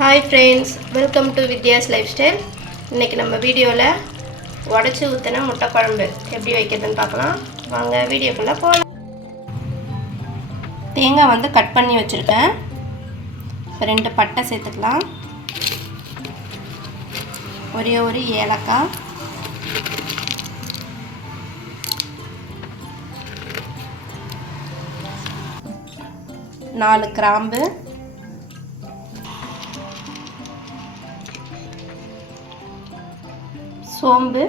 Hi friends, welcome to Vidya's life style. இன்றைக்கி நம்ம வீடியோவில் உடச்சி ஊற்றின முட்டை குழம்பு எப்படி வைக்கிறதுன்னு பார்க்கலாம். வாங்க வீடியோக்குள்ளே போகலாம். தேங்காய் வந்து கட் பண்ணி வச்சுருக்கேன். இப்போ 2 பட்டை சேர்த்துக்கலாம். ஒரே ஒரு ஏலக்காய், நாலு கிராம்பு, சோம்பு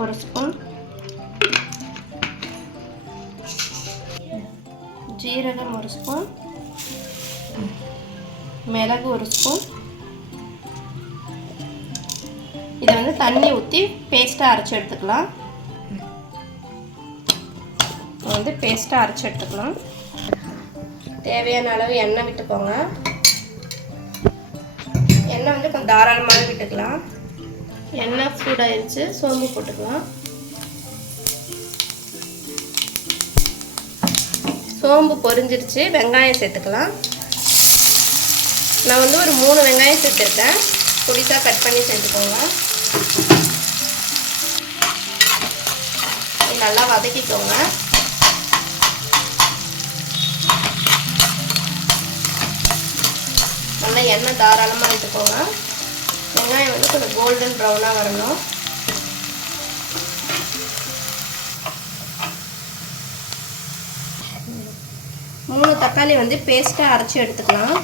1 ஸ்பூன், ஜீரகம் 1 ஸ்பூன், மிளகு 1 ஸ்பூன். இதை வந்து தண்ணி ஊற்றி பேஸ்ட்டாக அரைச்சி எடுத்துக்கலாம். பேஸ்ட்டாக அரைச்சி எடுத்துக்கலாம். தேவையான அளவு எண்ணெய் விட்டுக்கோங்க. எண்ணெய் வந்து கொஞ்சம் தாராளமாக விட்டுக்கலாம். எண்ணெய் சூடாகிடுச்சு, சோம்பு போட்டுக்கலாம். சோம்பு பொரிஞ்சிருச்சு, வெங்காயம் சேர்த்துக்கலாம். நான் வந்து ஒரு 3 வெங்காயம் சேர்த்துருக்கேன். பொடிசாக கட் பண்ணி சேர்த்துக்கோங்க. நல்லா வதக்கிக்கோங்க. நல்லா எண்ணெய் தாராளமாக விட்டுக்கோங்க. வெங்காயம் வந்து கொஞ்சம் கோல்டன் ப்ரௌனாக வரணும். மூணு தக்காளி வந்து பேஸ்ட்டாக அரைச்சி எடுத்துக்கலாம்.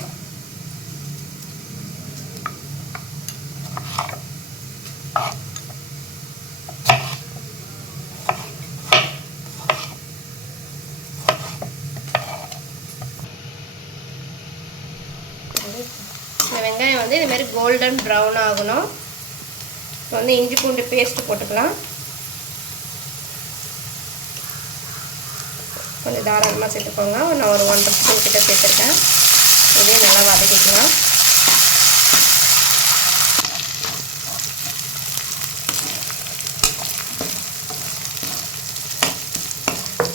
இந்த வெங்காயம் வந்து இதுமாரி கோல்டன் ப்ரௌன் ஆகணும். இப்போ வந்து இஞ்சி பூண்டு பேஸ்ட்டு போட்டுக்கலாம். கொஞ்சம் தாராளமாக சேர்த்துக்கோங்க. நான் ஒரு 1 ஸ்பூன் கிட்ட சேர்த்துருக்கேன். இதையும் நல்லா வதக்கிக்கலாம்.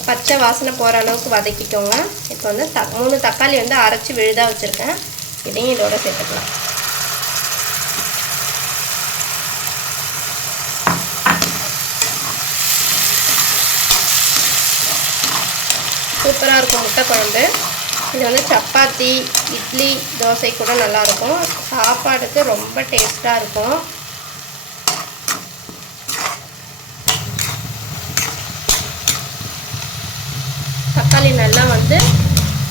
பச்சை வாசனை போகிற அளவுக்கு வதக்கிக்கோங்க. இப்போ வந்து 3 தக்காளி வந்து அரைச்சி விழுதாக வச்சுருக்கேன். இதையும் இதோட சேர்த்துக்கலாம். சூப்பராக இருக்கும் முட்டை குழம்பு. இது வந்து சப்பாத்தி, இட்லி, தோசை கூட நல்லாயிருக்கும். சாப்பாடுக்கு ரொம்ப டேஸ்ட்டாக இருக்கும். தக்காளி நல்லா வந்து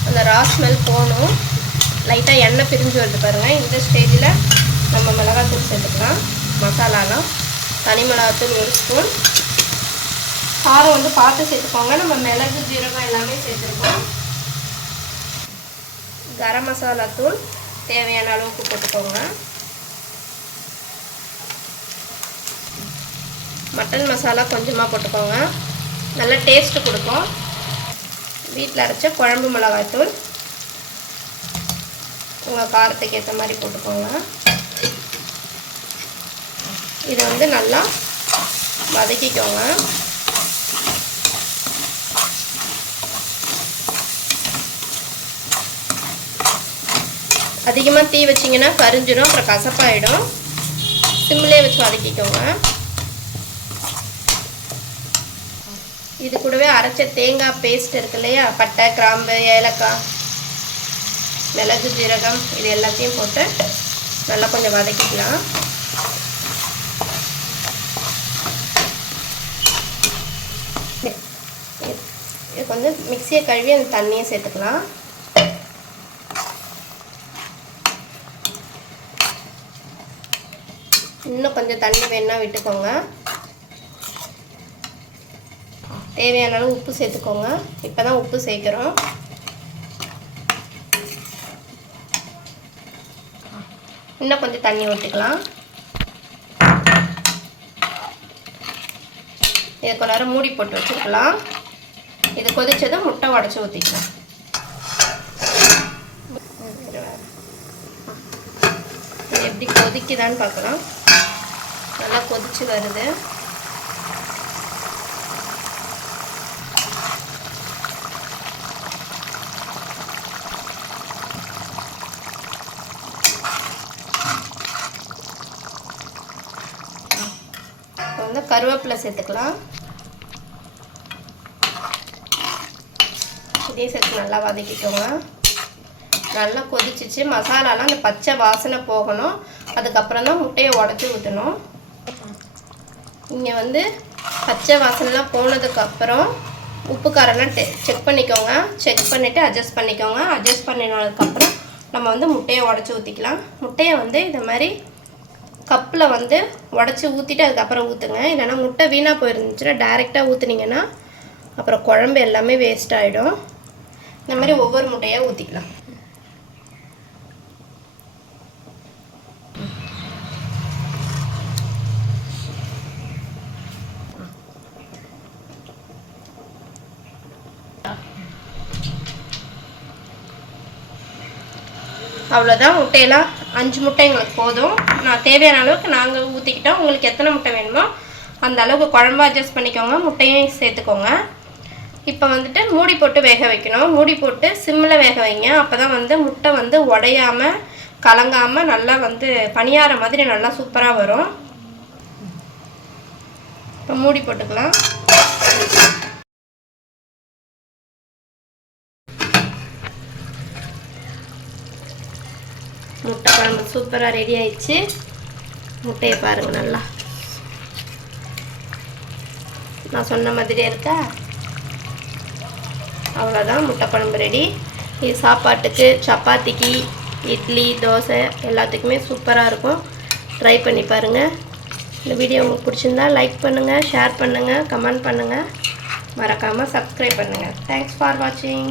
அந்த ரா ஸ்மெல் போகணும். லைட்டாக எண்ணெய் பிரிஞ்சு வருது பாருங்கள். இந்த ஸ்டேஜில் நம்ம மிளகாத்தூள் சேர்த்துக்கலாம். மசாலாலாம் தனி மிளகாத்தூள் 1 ஸ்பூன். காரம் வந்து பார்த்து சேர்த்துக்கோங்க. நம்ம மிளகு, ஜீரகம் எல்லாமே சேர்த்துருக்கோம். கரம் மசாலா தூள் தேவையான அளவுக்கு போட்டுக்கோங்க. மட்டன் மசாலா கொஞ்சமாக போட்டுக்கோங்க. நல்லா டேஸ்ட்டு கொடுக்கும். வீட்டில் அரைச்ச குழம்பு மிளகாய்த்தூள் உங்கள் காரத்துக்கு ஏற்ற மாதிரி போட்டுக்கோங்க. இதை வந்து நல்லா வதக்கிக்கோங்க. அதிகமாக தீ வச்சிங்கன்னா கரிஞ்சிடும், அப்புறம் கசப்பாயிடும். சிம்மிலே வச்சு வதக்கிக்கோங்க. இது கூடவே அரைச்ச தேங்காய் பேஸ்ட் இருக்கு இல்லையா, பட்டை, கிராம்பு, ஏலக்காய், மிளகு, ஜீரகம், இது எல்லாத்தையும் போட்டு நல்லா கொஞ்சம் வதக்கிக்கலாம். இது கொஞ்சம் மிக்சியை கழுவி அந்த தண்ணியை சேர்த்துக்கலாம். இன்னும் கொஞ்சம் தண்ணி வேணுன்னா விட்டுக்கோங்க. தேவையான அளவு உப்பு சேர்த்துக்கோங்க. இப்போ தான் உப்பு சேர்க்குறோம். இன்னும் கொஞ்சம் தண்ணி ஊற்றிக்கலாம். இதை கொஞ்ச நேரம் மூடி போட்டு வச்சுருக்கலாம். இது கொதிச்சதும் முட்டை உடச்சி ஊற்றிக்கலாம். இது எப்படி கொதிக்குதான்னு பார்க்கலாம். நல்லா கொதிச்சு வருது. கருவேப்பிலை சேர்த்துக்கலாம். இதையும் சேர்த்து நல்லா வதக்கிக்கோங்க. நல்லா கொதிச்சிச்சு. மசாலாலாம் அந்த பச்சை வாசனை போகணும். அதுக்கப்புறம் தான் முட்டையை உடச்சி ஊற்றணும். இங்கே வந்து பச்சை வாசனைலாம் போனதுக்கப்புறம் உப்பு காரெல்லாம் செக் பண்ணிக்கோங்க. செக் பண்ணிவிட்டு அட்ஜஸ்ட் பண்ணிக்கோங்க. அட்ஜஸ்ட் பண்ணினதுக்கப்புறம் நம்ம வந்து முட்டையை உடச்சி ஊற்றிக்கலாம். முட்டையை வந்து இந்த மாதிரி கப்பில் வந்து உடச்சி ஊற்றிட்டு அதுக்கப்புறம் ஊற்றுங்க. இல்லைனா முட்டை வீணாக போயிருந்துச்சுன்னா டைரெக்டாக ஊற்றுனீங்கன்னா அப்புறம் குழம்பு எல்லாமே வேஸ்ட் ஆகிடும். இந்த மாதிரி ஒவ்வொரு முட்டையாக ஊற்றிக்கலாம். அவ்வளோதான். முட்டையெல்லாம் 5 முட்டை எங்களுக்கு போதும். நான் தேவையான அளவுக்கு நாங்கள் ஊற்றிக்கிட்டோம். உங்களுக்கு எத்தனை முட்டை வேணுமோ அந்த அளவுக்கு குழம்பு அட்ஜஸ்ட் பண்ணிக்கோங்க. முட்டையும் சேர்த்துக்கோங்க. இப்போ வந்துட்டு மூடி போட்டு வேக வைக்கணும். மூடி போட்டு சிம்மில் வேக வைங்க. அப்போ தான் வந்து முட்டை வந்து உடையாமல் கலங்காமல் நல்லா வந்து பணியார மாதிரி நல்லா சூப்பராக வரும். இப்போ மூடி போட்டுக்கலாம். முட்டை குழம்பு சூப்பராக ரெடி ஆயிடுச்சு. முட்டையை பாருங்கள், நல்லா நான் சொன்ன மாதிரியே இருக்கா. அவ்வளோதான், முட்டை குழம்பு ரெடி. இது சாப்பாட்டுக்கு, சப்பாத்திக்கு, இட்லி, தோசை எல்லாத்துக்குமே சூப்பராக இருக்கும். ட்ரை பண்ணி பாருங்கள். இந்த வீடியோ உங்களுக்கு பிடிச்சிருந்தா லைக் பண்ணுங்கள், ஷேர் பண்ணுங்கள், கமெண்ட் பண்ணுங்கள். மறக்காமல் சப்ஸ்கிரைப் பண்ணுங்கள். தேங்க்ஸ் ஃபார் வாட்சிங்.